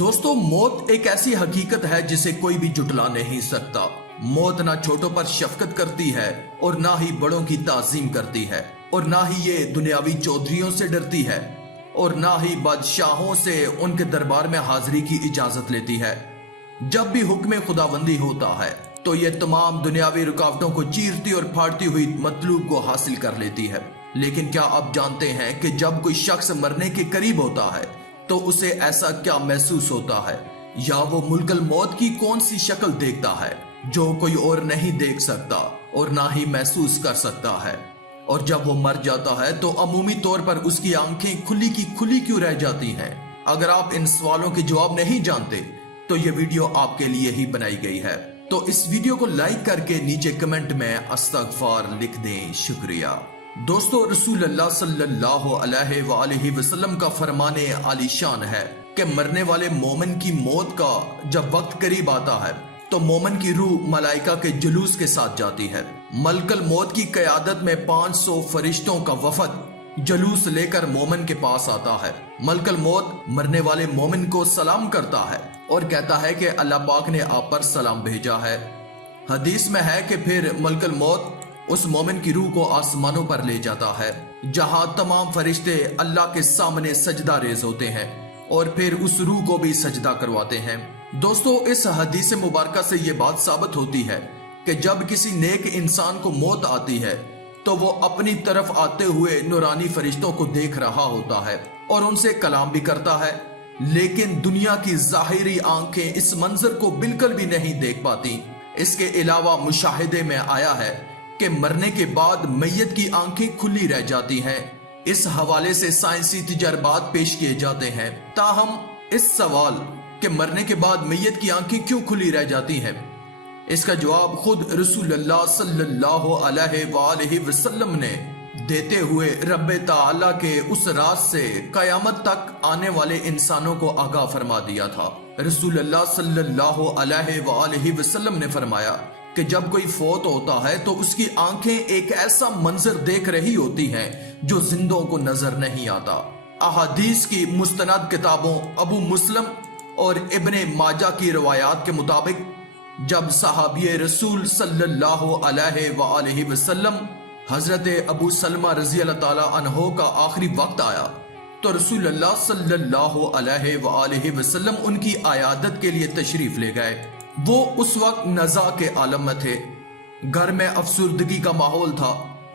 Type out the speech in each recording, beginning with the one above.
दोस्तों, मौत एक ऐसी हकीकत है जिसे कोई भी जुटला नहीं सकता। मौत ना छोटों पर शफकत करती है और ना ही बड़ों की ताजीम करती है, और ना ही ये दुनियावी चौधरियों से डरती है, और ना ही बादशाहों से उनके दरबार में हाजिरी की इजाजत लेती है। जब भी हुक्म खुदाबंदी होता है तो ये तमाम दुनियावी रुकावटों को चीरती और फाड़ती हुई मतलूब को हासिल कर लेती है। लेकिन क्या आप जानते हैं कि जब कोई शख्स मरने के करीब होता है तो उसे ऐसा क्या महसूस होता है, या वो मुल्कल मौत की कौन सी शक्ल देखता है जो कोई और नहीं देख सकता और ना ही महसूस कर सकता है। और जब वो मर जाता है तो अमूमी तौर पर उसकी आंखें खुली की खुली क्यों रह जाती हैं? अगर आप इन सवालों के जवाब नहीं जानते तो ये वीडियो आपके लिए ही बनाई गई है। तो इस वीडियो को लाइक करके नीचे कमेंट में अस्तगफार लिख दें। शुक्रिया। दोस्तों, रसूल अल्लाह सल्लल्लाहु अलैहि वसल्लम का फरमाने आलीशान है कि मरने वाले मोमिन की मौत का जब वक्त करीब आता है तो मोमिन की रूह मलाइका के जुलूस के साथ जाती है। मलकल मौत की क़यादत में 500 फरिश्तों का वफद जुलूस लेकर मोमिन के पास आता है। मलकल मौत मरने वाले मोमिन को सलाम करता है और कहता है कि अल्लाह पाक ने आप पर सलाम भेजा है। हदीस में है कि फिर मलकल मौत उस मोमिन की रूह को आसमानों पर ले जाता है, जहां तमाम फरिश्ते अल्लाह के सामने सजदा रेज होते हैं और फिर उस रूह को भी सजदा करवाते हैं। दोस्तों, इस हदीस मुबारक से ये बात साबित होती है कि जब किसी नेक इंसान को मौत आती है तो वो अपनी तरफ आते हुए नूरानी फरिश्तों को देख रहा होता है और उनसे कलाम भी करता है, लेकिन दुनिया की जाहिरी आंखें इस मंजर को बिल्कुल भी नहीं देख पाती। इसके अलावा मुशाहिदे में आया है कि मरने के बाद मैयत की आंखें खुली रह जाती हैं। इस हवाले से साइंसी तजर्बात पेश किए जाते हैं। ताहम इस सवाल कि मरने के बाद मैयत की आंखें क्यों खुली रह जाती हैं, इसका जवाब खुद रसूलुल्लाह सल्लल्लाहु अलैहि वसल्लम ने देते हुए रब्बे ताला के उस राज से कयामत तक आने वाले इंसानों को आगाह फरमा दिया था। रसूलुल्लाह सल्लल्लाहु अलैहि वसल्लम ने फरमाया कि जब कोई फौत होता है तो उसकी आंखें एक ऐसा मंजर देख रही होती हैं जो जिंदों को नजर नहीं आता। अहादीस की मुस्तनद किताबों अबू मुस्लिम और इब्ने माजा की रवायात के मुताबिक जब सहाबिये रसूल सल्लल्लाहु अलैहि वसल्लम हजरत अबू सलमा रजी अल्लाह ताला अन्हो का आखिरी वक्त आया तो रसूलुल्लाह सल्लल्लाहु अलैहि वसल्लम उनकी आयादत के लिए तशरीफ ले गए। वो उस वक्त नज़ा के आलम में थे। घर में अफसुर्दगी का माहौल था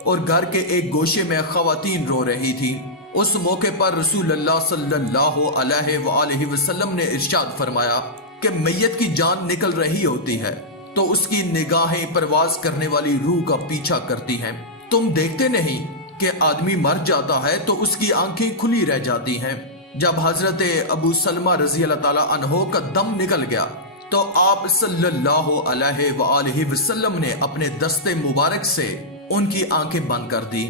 और घर के एक गोशे में खवातीन रो रही थी। उस मौके पर रसूलुल्लाह सल्लल्लाहु अलैहि वसल्लम ने इरशाद फरमाया कि मैयत की जान निकल रही होती है तो उसकी निगाहें परवाज करने वाली रूह का पीछा करती हैं। तुम देखते नहीं कि आदमी मर जाता है तो उसकी आंखें खुली रह जाती हैं। जब हजरत अबू सलमा रजी अल्लाह ताला अन्हो का दम निकल गया तो आप सल्लल्लाहु अलैहि वसल्लम ने अपने दस्ते मुबारक से उनकी आंखें बंद कर दी।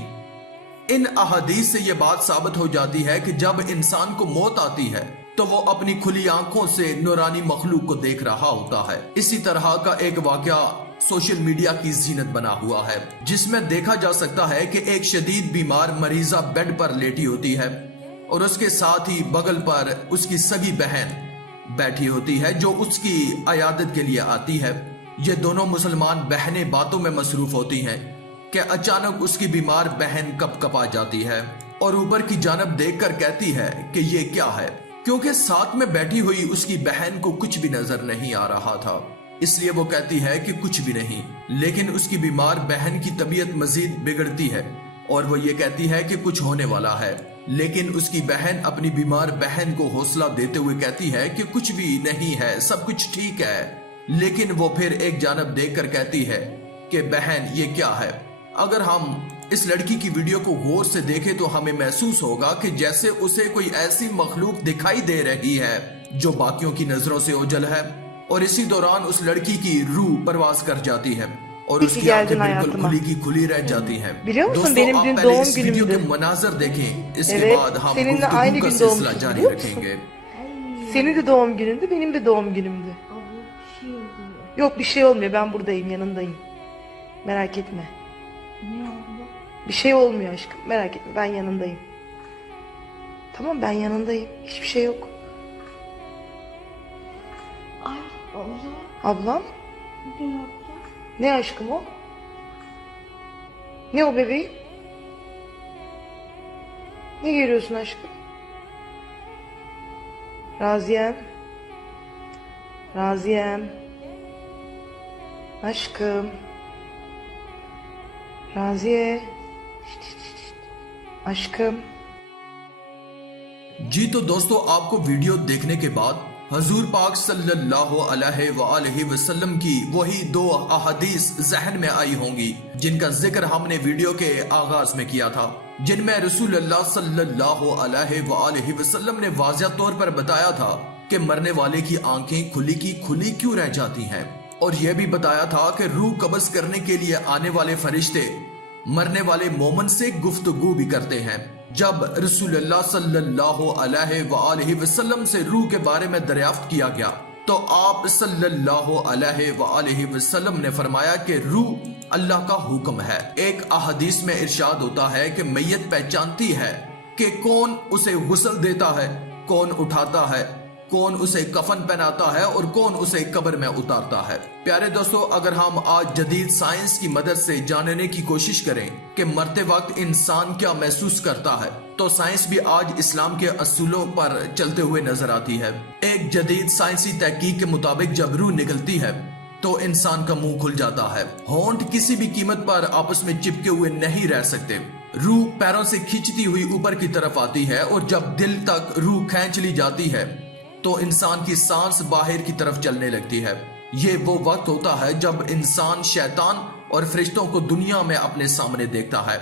इन अहादीस से यह बात साबित हो जाती है कि जब इंसान को मौत आती है तो वो अपनी खुली आंखों से नूरानी मखलूक को देख रहा होता है। इसी तरह का एक वाकया सोशल मीडिया की जीनत बना हुआ है, जिसमें देखा जा सकता है कि एक शदीद बीमार मरीजा बेड पर लेटी होती है और उसके साथ ही बगल पर उसकी सगी बहन बैठी होती है जो उसकी अयादत के लिए आती है। ये दोनों मुसलमान बहनें बातों में मसरूफ होती हैं कि अचानक उसकी बीमार बहन कपकपा जाती है और ऊपर की जानब देखकर कहती है कि ये क्या है, क्योंकि साथ में बैठी हुई उसकी बहन को कुछ भी नजर नहीं आ रहा था, इसलिए वो कहती है कि कुछ भी नहीं। लेकिन उसकी बीमार बहन की तबीयत मजीद बिगड़ती है और वो ये कहती है कि कुछ होने वाला है, लेकिन उसकी बहन अपनी बीमार बहन को हौसला देते हुए कहती है कि कुछ भी नहीं है, सब कुछ ठीक है। लेकिन वो फिर एक जानब देखकर कहती है कि बहन ये क्या है। अगर हम इस लड़की की वीडियो को गौर से देखें तो हमें महसूस होगा कि जैसे उसे कोई ऐसी मखलूक दिखाई दे रही है जो बाकियों की नजरों से ओझल है, और इसी दौरान उस लड़की की रूह परवाज कर जाती है और उसकी आंखें बिल्कुल खुली की खुली रह जाती हैं। दोस्तों, आप पहले इस वीडियो के मनाजर देखें, इसके बाद हम गुफ्तगू का सिलसिला जारी रखेंगे। Senin de doğum günündü, benim de doğum günümdü. Yok, bir şey olmuyor, ben buradayım, yanındayım. Merak etme. Bir şey olmuyor aşkım, merak etme, ben yanındayım. Tamam, ben yanındayım, hiçbir şey yok. Ablam? Ne aşkım o? Ne o bebeğim? Ne görüyorsun aşkım? Raziyem. Raziyem. Aşkım. Raziye. Aşkım. जी तो दोस्तों, आपको video देखने के बाद हजूर पाक सल्लल्लाहु अलैहि वसल्लम की वही दो अहादीस जहन में आई होंगी जिनका जिक्र हमने वीडियो के आगाज में किया था, जिनमें रसूलुल्लाह सल्लल्लाहु अलैहि वसल्लम ने वाज़िह तौर पर बताया था कि मरने वाले की आंखें खुली की खुली क्यों रह जाती हैं, और यह भी बताया था कि रूह कब्ज़ करने के लिए आने वाले फरिश्ते मरने वाले मोमन से गुफ्तगू भी करते हैं। जब रसूलुल्लाह सल्लल्लाहु अलैहि वसल्लम से रूह के बारे में दरियाफ्त किया गया तो आप सल्लल्लाहु अलैहि वसल्लम ने फरमाया कि रूह अल्लाह का हुक्म है। एक अहदीस में इरशाद होता है कि मैयत पहचानती है कि कौन उसे गुस्ल देता है, कौन उठाता है, कौन उसे कफन पहनाता है और कौन उसे कब्र में उतारता है। प्यारे दोस्तों, अगर हम आज जदीद साइंस की मदद से जानने की कोशिश करें कि मरते वक्त इंसान क्या महसूस करता है, तो साइंस भी आज इस्लाम के असूलों पर चलते हुए नजर आती है। एक जदीद साइंसी तहकीक के मुताबिक जब रूह निकलती है तो इंसान का मुंह खुल जाता है। होंठ किसी भी कीमत पर आपस में चिपके हुए नहीं रह सकते। रूह पैरों से खींचती हुई ऊपर की तरफ आती है और जब दिल तक रूह खींच ली जाती है तो इंसान की सांस बाहर की तरफ चलने लगती है। ये वो वक्त होता है जब इंसान शैतान और फरिश्तों को दुनिया में अपने सामने देखता है।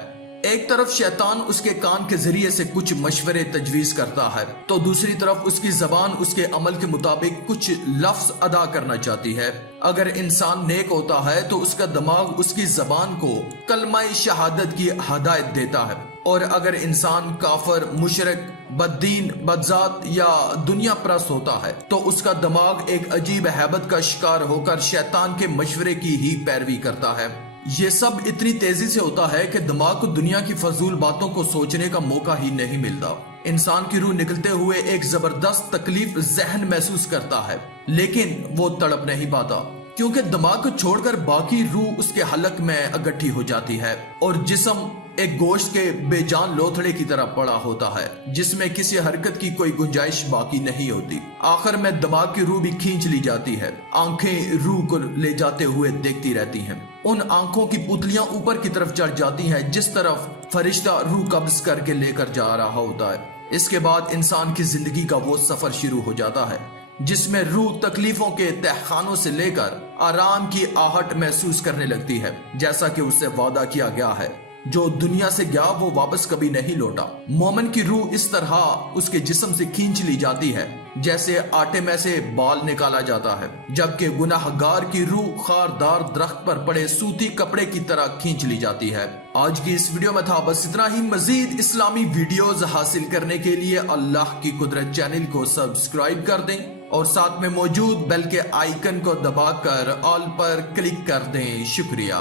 एक तरफ शैतान उसके कान के जरिए से कुछ मशवरे तजवीज करता है तो दूसरी तरफ उसकी जबान उसके अमल के मुताबिक कुछ लफ्ज अदा करना चाहती है। अगर इंसान नेक होता है तो उसका दिमाग उसकी जबान को कलमा शहादत की हदायत देता है, और अगर इंसान काफर, मुशरिक, बददीन, बदजात या दुनिया परस्त होता है तो उसका दिमाग एक अजीब हैबत का शिकार होकर शैतान के मशवरे की ही पैरवी करता है। ये सब इतनी तेजी से होता है कि दिमाग को दुनिया की फजूल बातों को सोचने का मौका ही नहीं मिलता। इंसान की रूह निकलते हुए एक जबरदस्त तकलीफ जहन महसूस करता है, लेकिन वो तड़प नहीं पाता क्योंकि दिमाग को छोड़कर बाकी रूह उसके हलक में इकट्ठी हो जाती है और जिस्म एक गोश्त के बेजान लोथड़े की तरह पड़ा होता है जिसमें किसी हरकत की कोई गुंजाइश बाकी नहीं होती। आखिर में दिमाग की रूह भी खींच ली जाती है। आंखें रूह को ले जाते हुए देखती रहती हैं। उन आंखों की पुतलियां ऊपर की तरफ चढ़ जाती हैं जिस तरफ फरिश्ता रूह कब्ज करके लेकर जा रहा होता है। इसके बाद इंसान की जिंदगी का वो सफर शुरू हो जाता है जिसमें रूह तकलीफों के तहखानों से लेकर आराम की आहट महसूस करने लगती है, जैसा कि उससे वादा किया गया है। जो दुनिया से गया वो वापस कभी नहीं लौटा। मोमिन की रूह इस तरह उसके जिस्म से खींच ली जाती है जैसे आटे में से बाल निकाला जाता है, जबकि गुनाहगार की रूह खारदार दरख्त पर पड़े सूती कपड़े की तरह खींच ली जाती है। आज की इस वीडियो में था बस इतना ही। मजीद इस्लामी वीडियोस हासिल करने के लिए अल्लाह की कुदरत चैनल को सब्सक्राइब कर दें और साथ में मौजूद बेल के आइकन को दबाकर ऑल पर क्लिक कर दें। शुक्रिया।